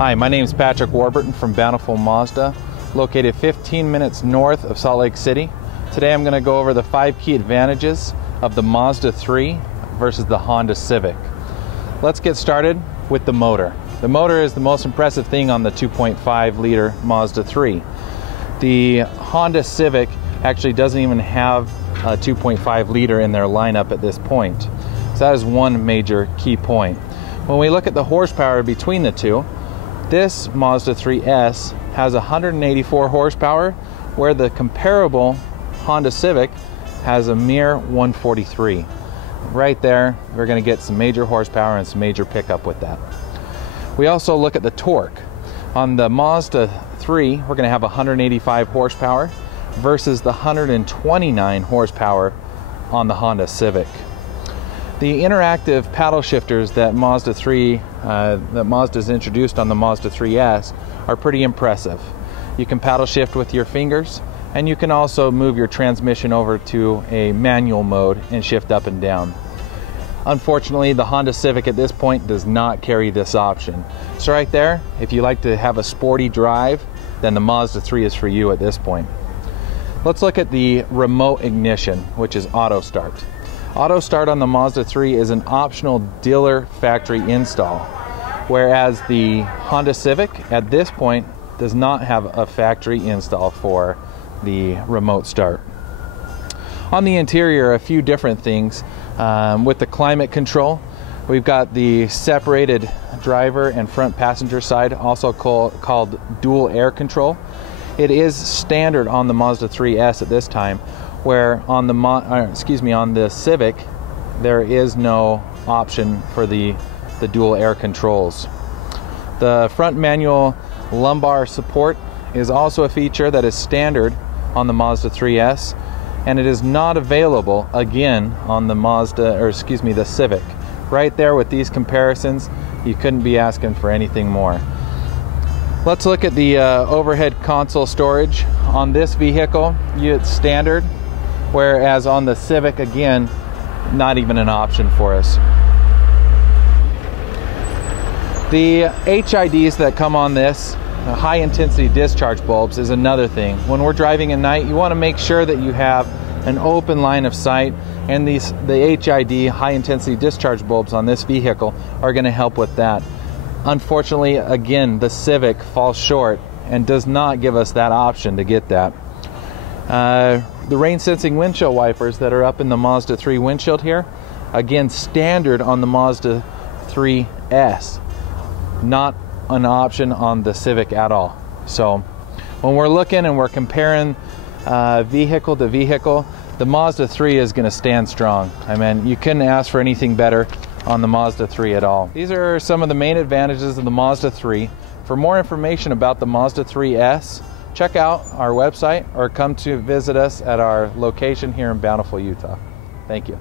Hi, my name is Patrick Warburton from Bountiful Mazda, located 15 minutes north of Salt Lake City. Today I'm going to go over the 5 key advantages of the Mazda 3 versus the Honda Civic. Let's get started with the motor. The motor is the most impressive thing on the 2.5 liter Mazda 3. The Honda Civic actually doesn't even have a 2.5 liter in their lineup at this point. So that is one major key point. When we look at the horsepower between the two, this Mazda 3S has 184 horsepower, where the comparable Honda Civic has a mere 143. Right there, we're going to get some major horsepower and some major pickup with that. We also look at the torque. On the Mazda 3, we're going to have 185 horsepower versus the 129 horsepower on the Honda Civic. The interactive paddle shifters that Mazda's introduced on the Mazda 3S are pretty impressive. You can paddle shift with your fingers, and you can also move your transmission over to a manual mode and shift up and down. Unfortunately, the Honda Civic at this point does not carry this option. So right there, if you like to have a sporty drive, then the Mazda 3 is for you at this point. Let's look at the remote ignition, which is auto start. Auto start on the Mazda 3 is an optional dealer factory install, whereas the Honda Civic at this point does not have a factory install for the remote start. On the interior, a few different things. With the climate control, we've got the separated driver and front passenger side, also called dual air control. It is standard on the Mazda 3S at this time, where on the Civic there is no option for the dual air controls. The front manual lumbar support is also a feature that is standard on the Mazda 3S, and it is not available again on the Civic. Right there with these comparisons, you couldn't be asking for anything more. Let's look at the overhead console storage. On this vehicle, it's standard, whereas on the Civic, again, not even an option for us. The HIDs that come on this, the high intensity discharge bulbs, is another thing. When we're driving at night, you want to make sure that you have an open line of sight, and the HID, high intensity discharge bulbs, on this vehicle are going to help with that. Unfortunately, again, the Civic falls short and does not give us that option to get that. The rain sensing windshield wipers that are up in the Mazda 3 windshield here, again, standard on the Mazda 3S, not an option on the Civic at all. So when we're looking and we're comparing vehicle to vehicle, the Mazda 3 is going to stand strong. I mean, you couldn't ask for anything better on the Mazda 3 at all. These are some of the main advantages of the Mazda 3. For more information about the Mazda 3S, check out our website or come to visit us at our location here in Bountiful, Utah. Thank you.